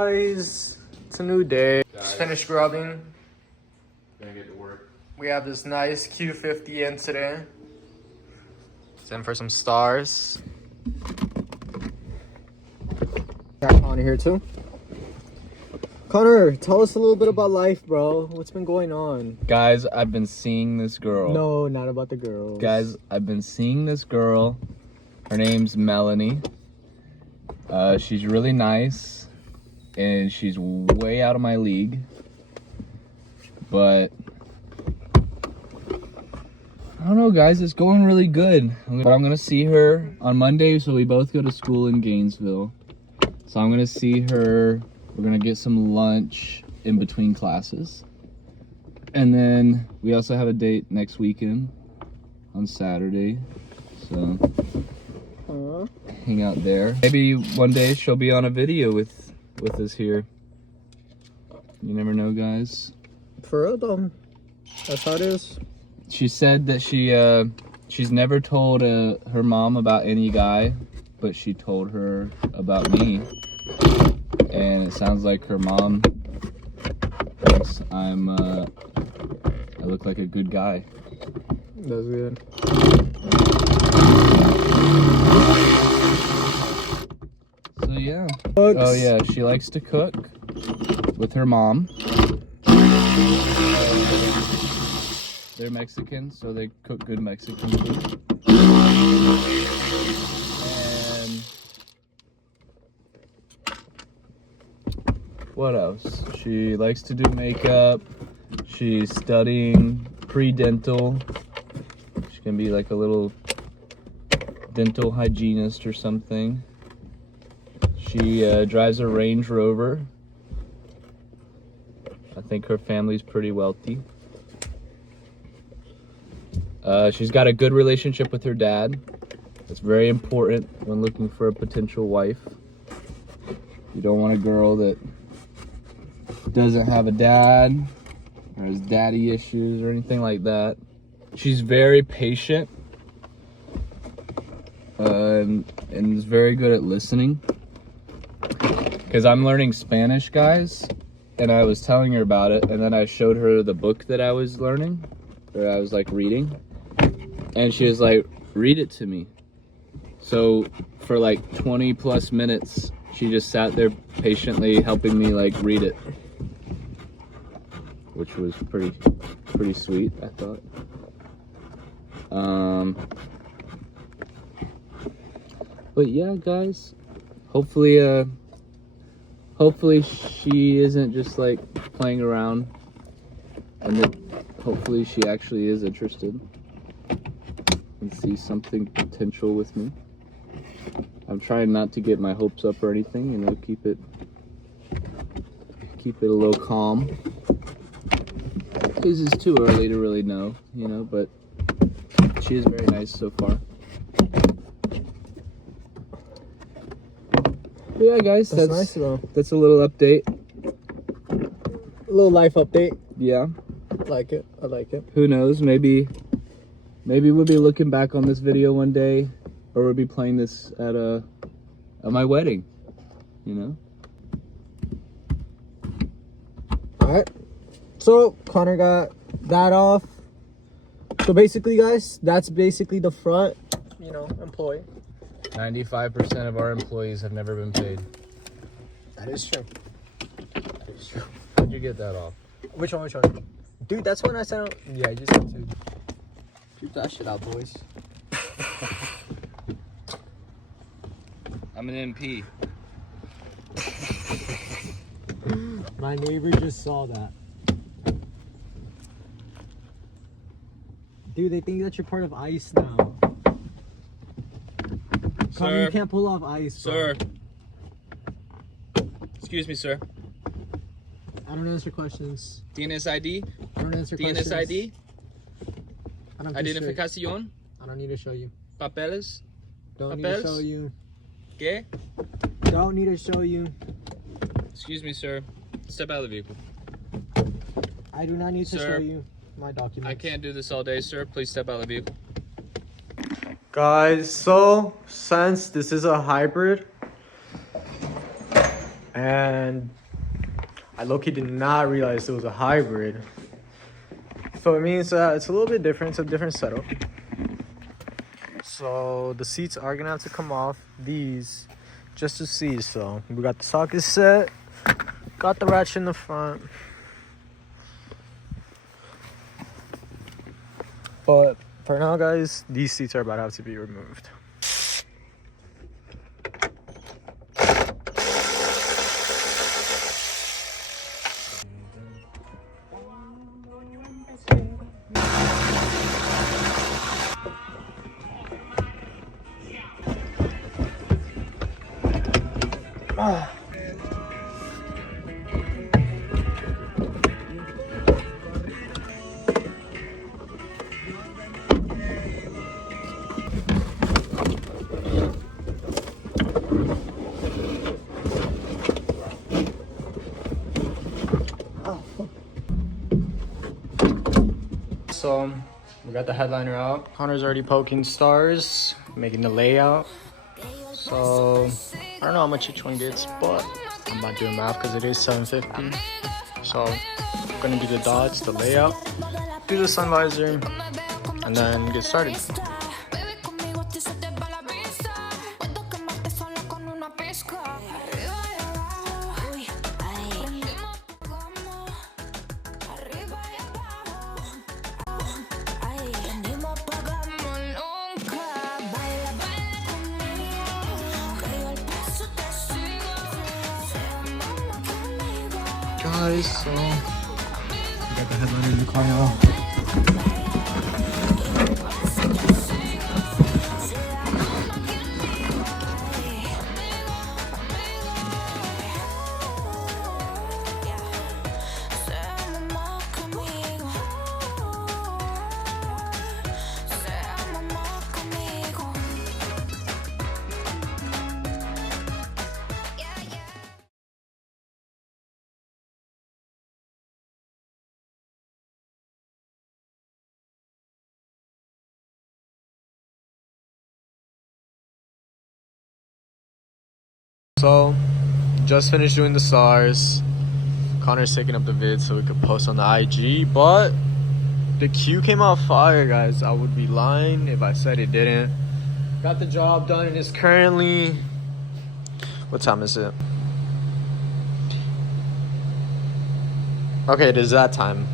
guys, it's a new day. Just finished grubbing. Gonna get to work. We have this nice Q50 in today. It's in for some stars. Got Connor here too. Connor, tell us a little bit about life, bro. What's been going on? Guys, I've been seeing this girl. No, not about the girls. Guys, I've been seeing this girl. Her name's Melanie. She's really nice, and she's way out of my league. But I don't know, guys. It's going really good. But I'm gonna see her on Monday, so we both go to school in Gainesville. So I'm gonna see her. We're gonna get some lunch in between classes, and then we also have a date next weekend on Saturday. So hang out there. Maybe one day she'll be on a video with us here. You never know, guys. For real though, that's how it is. She said that she's never told her mom about any guy, but she told her about me, and it sounds like her mom thinks I look like a good guy. That's good. So yeah. Oh yeah, she likes to cook with her mom. They're Mexican, so they cook good Mexican food. And what else? She likes to do makeup. She's studying pre-dental. She can be like a little dental hygienist or something. She drives a Range Rover. I think her family's pretty wealthy. She's got a good relationship with her dad. It's very important when looking for a potential wife. You don't want a girl that doesn't have a dad or has daddy issues or anything like that. She's very patient and is very good at listening. Because I'm learning Spanish, guys, and I was telling her about it, and then I showed her the book that I was learning, or I was like reading, and she was like, read it to me. So for like 20 plus minutes, she just sat there patiently helping me like read it, which was pretty sweet, I thought. But yeah, guys, hopefully she isn't just like playing around, and that hopefully she actually is interested and sees something potential with me. I'm trying not to get my hopes up or anything, you know, keep it a little calm, because it's too early to really know, you know, but she is very nice so far. But yeah, guys, that's nice though. That's a little update. A little life update. Yeah. I like it. Who knows? Maybe we'll be looking back on this video one day, or we'll be playing this at my wedding. You know. All right. So Connor got that off. So basically, guys, that's basically the front. You know, employee. 95% of our employees have never been paid. That is true. That is true. How'd you get that off? Which one? Dude, that's when I sent out. Yeah, I just sent to. Keep that shit out, boys. I'm an MP. My neighbor just saw that. Dude, they think that you're part of ICE now. Connor, you can't pull off ICE, bro. Sir. Excuse me, sir. I don't answer questions. ¿Tienes ID? I don't answer questions. ¿Tienes ID? I don't Identificación? I don't need to show you. Papeles? Don't need Papeles? to show you. ¿Qué? Don't need to show you. Excuse me, sir. Step out of the vehicle. I do not need to Sir, show you my documents. I can't do this all day, sir. Please step out of the vehicle. Guys, so since this is a hybrid, and I low-key did not realize it was a hybrid. So it means that it's a little bit different. It's a different setup. So the seats are gonna have to come off these just to see. So we got the socket set, got the ratchet in the front. But for now, guys, these seats are about to have to be removed. So we got the headliner out. Connor's already poking stars, making the layout. So I don't know how much each one gets, but I'm not doing math because it is $750. So I'm gonna do the dots, the layout, do the sun visor, and then get started. Guys, so we got the headliner in the car now. So, just finished doing the stars. Connor's taking up the vid so we could post on the IG, but the Q came out fire, guys. I would be lying if I said it didn't. Got the job done, and it's currently, what time is it? Okay, it is that time.